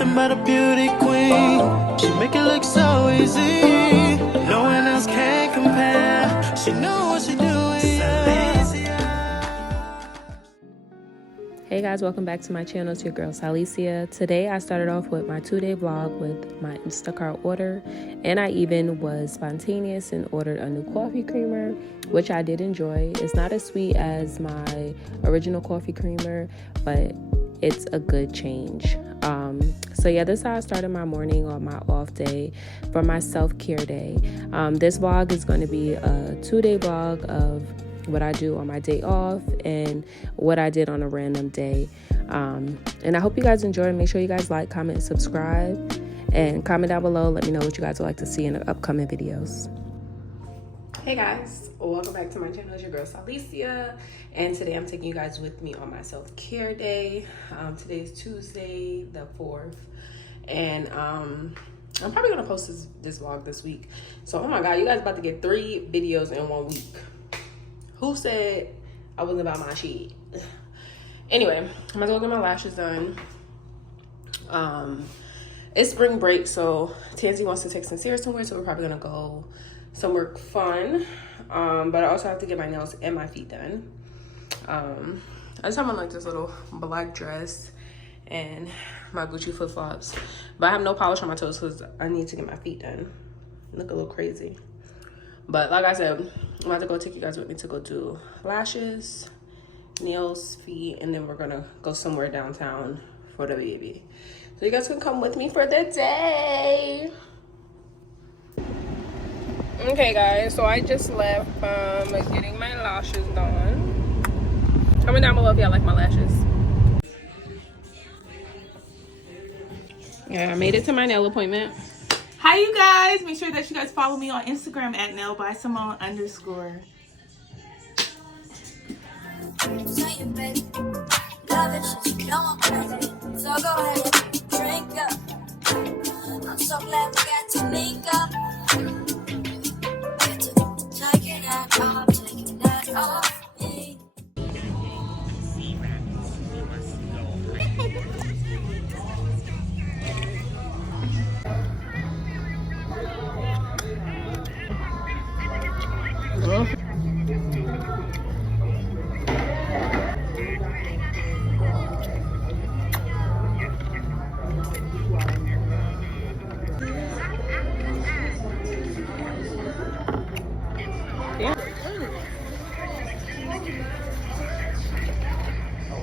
nothing but a beauty queen. She make it look so easy. No one else can compare. She know what she doing, yeah. Hey guys, welcome back to my channel. It's your girl Saweeeeetie. Today I started off with my 2-day vlog with my Instacart order, and I even was spontaneous and ordered a new coffee creamer, which I did enjoy. It's not as sweet as my original coffee creamer, but it's a good change. So yeah, this is how I started my morning on my off day for my self-care day. This vlog is going to be a 2-day vlog of what I do on my day off and what I did on a random day. And I hope you guys enjoy. Make sure you guys like, comment, subscribe, and comment down below. Let me know what you guys would like to see in the upcoming videos. Hey guys, welcome back to my channel. It's your girl Saweeeeetie, and today I'm taking you guys with me on my self-care day. Today is Tuesday the 4th, and I'm probably gonna post this vlog this week. So oh my god, you guys about to get 3 videos in 1 week. Who said I wasn't about my shit? Anyway, I'm gonna go get my lashes done. It's spring break, so Tansy wants to take Sincere somewhere, so we're probably gonna go somewhere fun. But I also have to get my nails and my feet done. I just have on like this little black dress and my Gucci flip-flops, but I have no polish on my toes because I need to get my feet done. Look a little crazy. But like I said, I'm about to go take you guys with me to go do lashes, nails, feet, and then we're gonna go somewhere downtown for the baby. So you guys can come with me for the day. Okay guys, so I just left getting my lashes done. Comment down below if y'all like my lashes. Yeah, I made it to my nail appointment. Hi you guys, make sure that you guys follow me on Instagram at nailbysimone_. So go ahead, drink up. I'm so glad we got to link up. Taking that off me.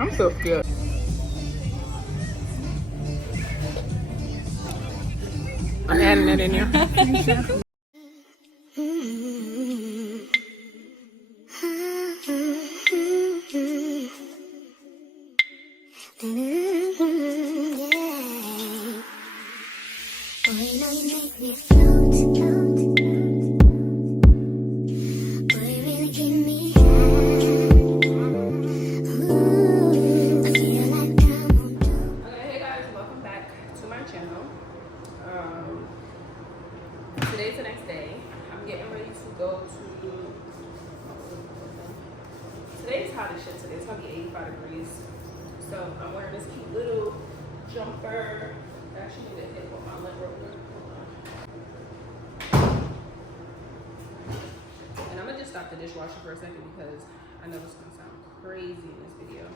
I'm so scared. I'm adding it in here. Today's the next day. I'm getting ready to go to... Today's hot as shit today. It's gonna be 85 degrees. So I'm wearing this cute little jumper. I actually need to hit with my leg real quick. And I'm gonna just stop the dishwasher for a second because I know it's gonna sound crazy in this video.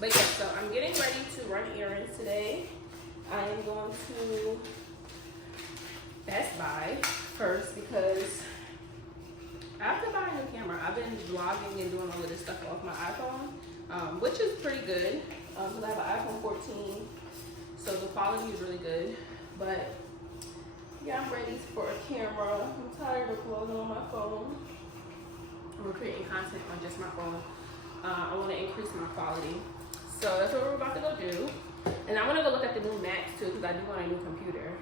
But yeah, so I'm getting ready to run errands today. I am going to Best Buy first because after buying a camera, I've been vlogging and doing all of this stuff off my iPhone, which is pretty good because I have an iPhone 14, so the quality is really good. But yeah, I'm ready for a camera. I'm tired of vlogging on my phone. I'm creating content on just my phone. I want to increase my quality, so that's what we're about to go do. And I want to go look at the new Macs too because I do want a new computer.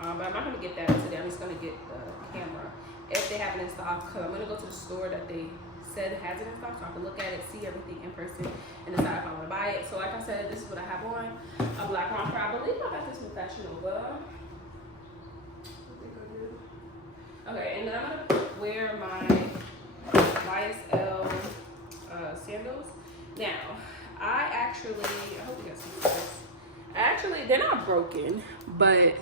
But I'm not going to get that today. I'm just going to get the camera if they have it in stock. Because I'm going to go to the store that they said has it in stock so I can look at it, see everything in person, and decide if I want to buy it. So like I said, this is what I have on. A black romper. I believe I got this from Fashion Nova. Okay, and then I'm going to wear my YSL sandals. Now, I hope you guys can see this. Actually, they're not broken, but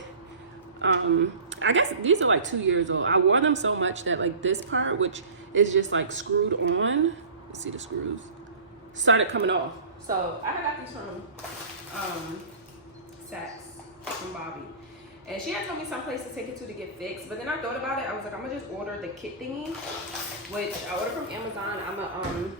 I guess these are like 2 years old. I wore them so much that like this part, which is just like screwed on, let's see the screws, started coming off. So I got these from Saks from Bobby, and she had told me some place to take it to get fixed, but then I thought about it. I was like, I'm gonna just order the kit thingy, which I ordered from Amazon. I'm gonna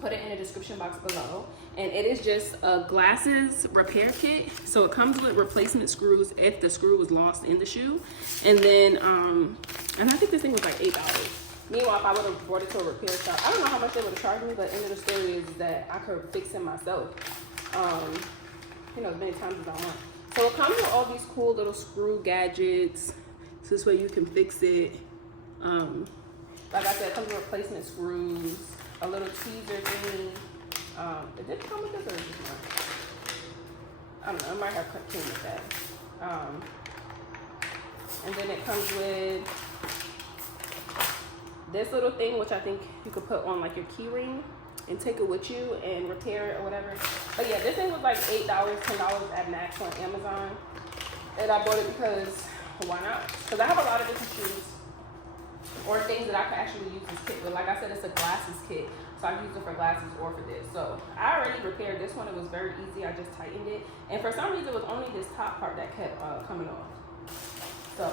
put it in the description box below, and it is just a glasses repair kit. So it comes with replacement screws if the screw was lost in the shoe, and then and I think this thing was like $8. Meanwhile, if I would have brought it to a repair shop, I don't know how much they would have charged me, but the end of the story is that I could fix it myself, you know, as many times as I want. So it comes with all these cool little screw gadgets, so this way you can fix it. Like I said, it comes with replacement screws, a little teaser thingy. It did come with this or just not? I don't know, it might have came with that. And then it comes with this little thing, which I think you could put on like your key ring and take it with you and repair it or whatever. But yeah, this thing was like $8, $10 at max on Amazon. And I bought it because why not? Because I have a lot of different shoes or things that I could actually use this kit with. Like I said, it's a glasses kit, so I can use it for glasses or for this. So I already repaired this one. It was very easy. I just tightened it, and for some reason it was only this top part that kept coming off. So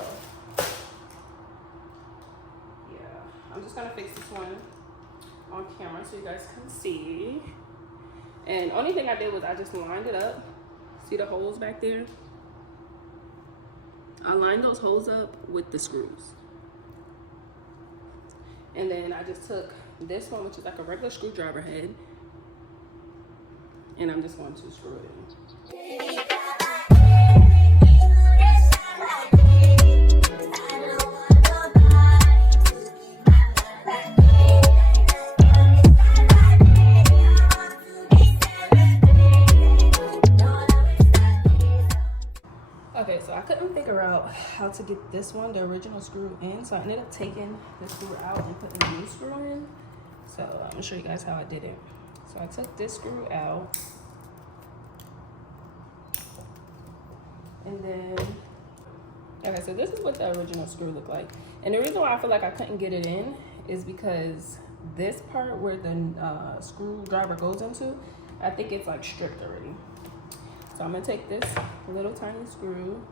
yeah, I'm just gonna fix this one on camera so you guys can see. And only thing I did was I just lined it up. See the holes back there? I lined those holes up with the screws. And then I just took this one, which is like a regular screwdriver head, and I'm just going to screw it in. Okay, so I couldn't figure out how to get this one, the original screw, in, so I ended up taking the screw out and putting a new screw in. So I'm gonna show you guys how I did it. So I took this screw out, and then, okay, so this is what the original screw looked like. And the reason why I feel like I couldn't get it in is because this part where the screwdriver goes into, I think it's like stripped already. So I'm gonna take this little tiny screw,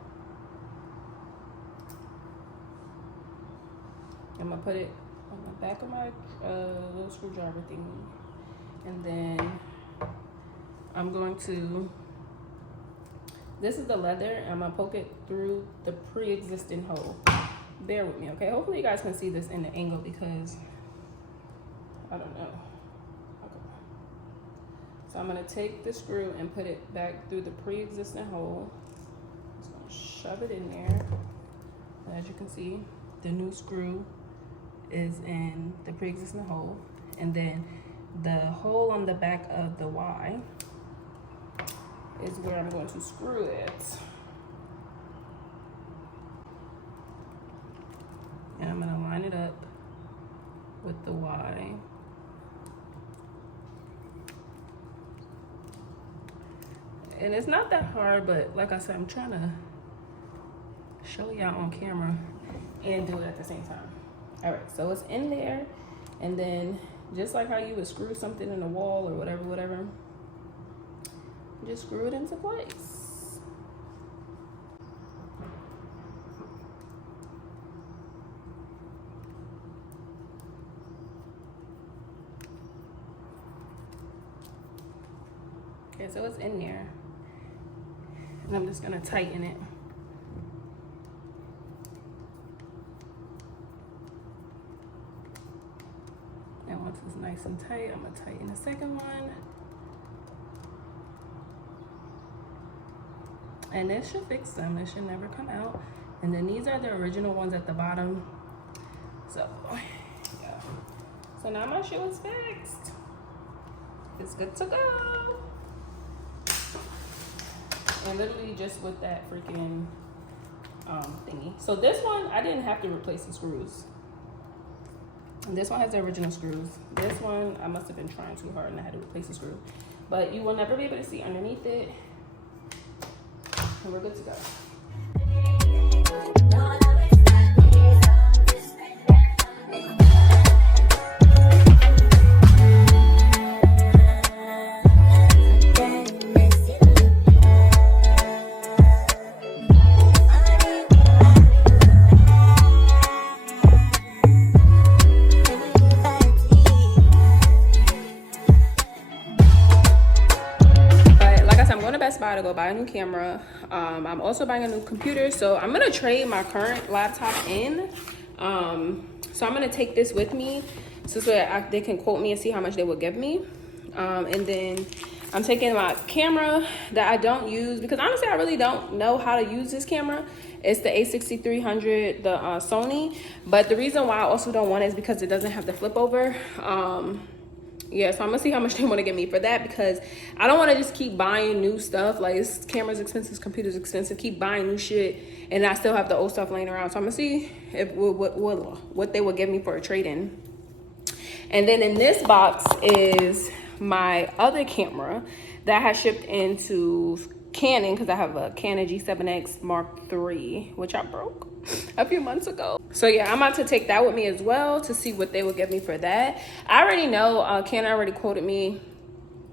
I'm gonna put it on the back of my little screwdriver thingy, and then I'm going to, this is the leather, I'm gonna poke it through the pre-existing hole. Bear with me, okay? Hopefully you guys can see this in the angle because I don't know. So I'm gonna take the screw and put it back through the pre-existing hole. Just gonna shove it in there. And as you can see, the new screw is in the pre-existing hole. And then the hole on the back of the Y is where I'm going to screw it. And I'm gonna line it up with the Y. And it's not that hard, but like I said, I'm trying to show y'all on camera and do it at the same time. All right, so it's in there, and then just like how you would screw something in the wall or whatever, just screw it into place. Okay, so it's in there. And I'm just gonna tighten it. And once it's nice and tight, I'm gonna tighten the second one. And this should fix them, it should never come out. And then these are the original ones at the bottom. So, yeah. So now my shoe is fixed. It's good to go. And literally just with that freaking thingy. So this one, I didn't have to replace the screws. And this one has the original screws. This one, I must have been trying too hard and I had to replace the screw. but you will never be able to see underneath it. And we're good to go. To go buy a new camera. I'm also buying a new computer, so I'm gonna trade my current laptop in. So I'm gonna take this with me so that they can quote me and see how much they will give me. And then I'm taking my camera that I don't use because honestly I really don't know how to use this camera. It's the A6300, the Sony, but the reason why I also don't want it is because it doesn't have the flip over. Yeah, so I'm gonna see how much they want to give me for that because I don't want to just keep buying new stuff. Like, this camera's expensive, computer's expensive, keep buying new shit, and I still have the old stuff laying around. So I'm gonna see if what they will give me for a trade-in. And then in this box is my other camera that has shipped into Canon because I have a Canon G7X Mark III, which I broke a few months ago. So yeah, I'm about to take that with me as well to see what they will give me for that. I already know Canon already quoted me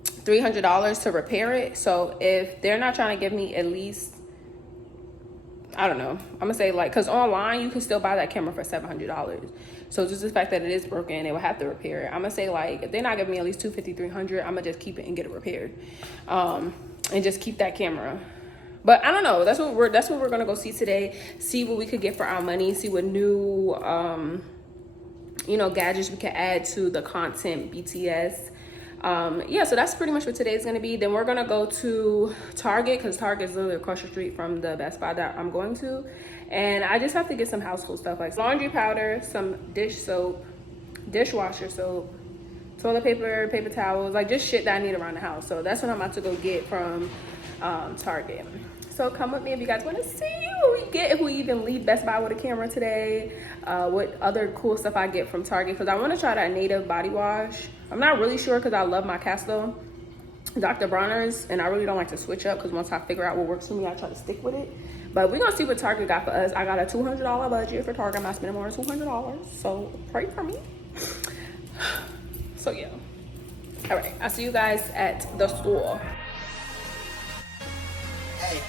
$300 to repair it. So if they're not trying to give me at least, I don't know, I'm gonna say like, because online you can still buy that camera for $700. So just the fact that it is broken, they will have to repair it. I'm gonna say like, if they're not giving me at least $250, $300, I'm gonna just keep it and get it repaired, and just keep that camera. But I don't know. That's what we're gonna go see today. See what we could get for our money. See what new gadgets we can add to the content BTS. Yeah, so that's pretty much what today's gonna be. Then we're gonna go to Target because Target is literally across the street from the Best Buy that I'm going to. And I just have to get some household stuff like laundry powder, some dish soap, dishwasher soap, toilet paper, paper towels, like just shit that I need around the house. So that's what I'm about to go get from Target. So come with me if you guys want to see what we get, if we even leave Best Buy with a camera today, what other cool stuff I get from Target, because I want to try that native body wash. I'm not really sure because I love my Castle Dr. Bronner's, and I really don't like to switch up because once I figure out what works for me, I try to stick with it. But we're going to see what Target got for us. I got a $200 budget for Target. I'm not spending more than $200, so pray for me. So yeah. All right, I'll see you guys at the store. Hey,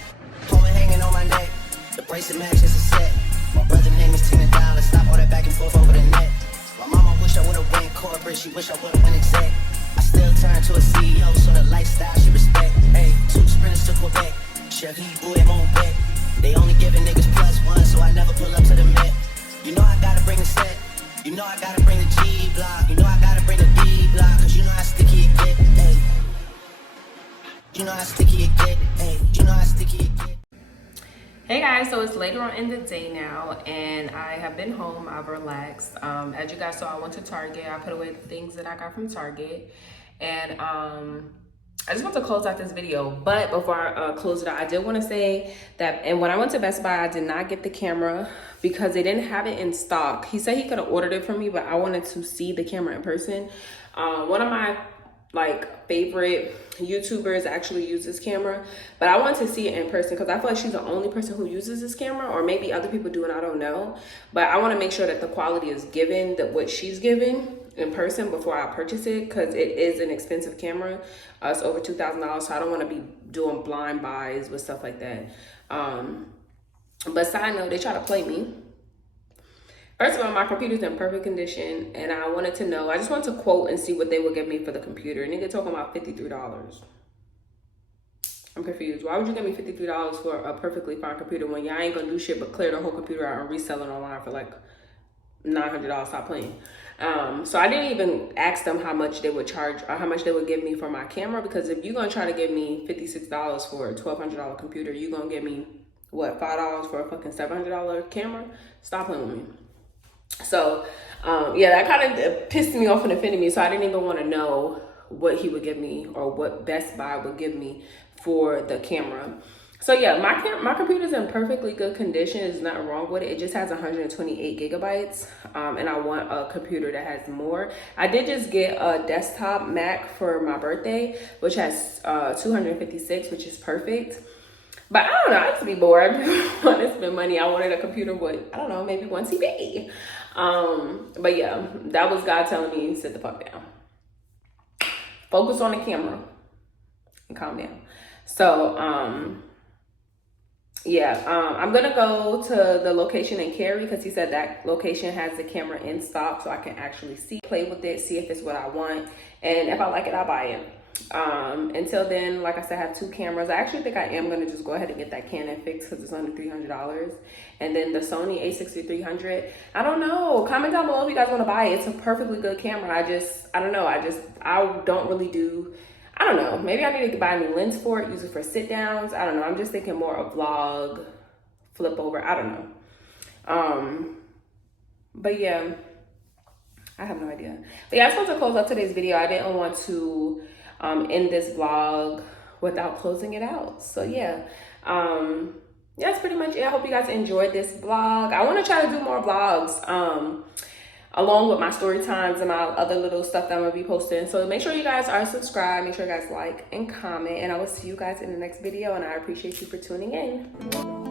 Poland hanging on my neck. The bracelet match is a set. My brother name is Tina Dollar. Stop all that back and forth over the net. My mama wish I would've went corporate. She wish I would've went exec. I still turn to a CEO, so the lifestyle she respect. Hey, 2 sprinters to Quebec. Chevy, boy, I'm on back. They only giving niggas +1, so I never pull up to the Met. You know I gotta bring the set. You know I gotta bring the G block. You know I gotta bring the B block. Cause you know how sticky it get. Hey. You know how sticky it get. Hey. You know how sticky it get. Hey guys, so it's later on in the day now and I have been home. I've relaxed. As you guys saw, I went to Target. I put away the things that I got from Target, and I just want to close out this video. But before I close it out, I did want to say that, and when I went to Best Buy, I did not get the camera because they didn't have it in stock. He said he could have ordered it for me, but I wanted to see the camera in person. One of my favorite YouTubers actually use this camera, but I want to see it in person because I feel like she's the only person who uses this camera, or maybe other people do, and I don't know. But I want to make sure that the quality is given, that what she's given in person before I purchase it, because it is an expensive camera. It's over $2,000, so I don't want to be doing blind buys with stuff like that. But side note, they try to play me. First of all, my computer's in perfect condition, and I wanted to know, I just wanted to quote and see what they would give me for the computer. And nigga talking about $53. I'm confused. Why would you give me $53 for a perfectly fine computer when y'all ain't gonna do shit but clear the whole computer out and resell it online for like $900? Stop playing. So I didn't even ask them how much they would charge or how much they would give me for my camera, because if you're gonna try to give me $56 for a $1,200 computer, you're gonna give me what, $5 for a fucking $700 camera? Stop playing with me. So yeah, that kind of pissed me off and offended me, so I didn't even want to know what he would give me or what Best Buy would give me for the camera. So yeah, my computer's in perfectly good condition. There's nothing wrong with it. It just has 128 gigabytes, and I want a computer that has more. I did just get a desktop Mac for my birthday, which has 256, which is perfect. But I don't know, I used to be bored. I want to spend money. I wanted a computer with, I don't know, maybe 1 TB. But yeah, that was God telling me, sit the fuck down. Focus on the camera and calm down. So, yeah, I'm gonna go to the location in Cary because he said that location has the camera in stock, so I can actually play with it, see if it's what I want, and if I like it, I'll buy it. Until then, like I said, I have 2 cameras. I actually think I am gonna just go ahead and get that Canon fixed because it's under $300, and then the Sony a6300. I don't know. Comment down below if you guys want to buy it. It's a perfectly good camera. I don't know. I don't really do. I don't know, maybe I need to buy a new lens for it, use it for sit downs. I don't know. I'm just thinking more of vlog, flip over. I don't know. But yeah, I have no idea. But yeah, I was supposed to close up today's video. I didn't want to end this vlog without closing it out. So yeah, that's pretty much it. I hope you guys enjoyed this vlog. I want to try to do more vlogs. Along with my story times and my other little stuff that I'm gonna be posting. So make sure you guys are subscribed, make sure you guys like and comment, and I will see you guys in the next video, and I appreciate you for tuning in.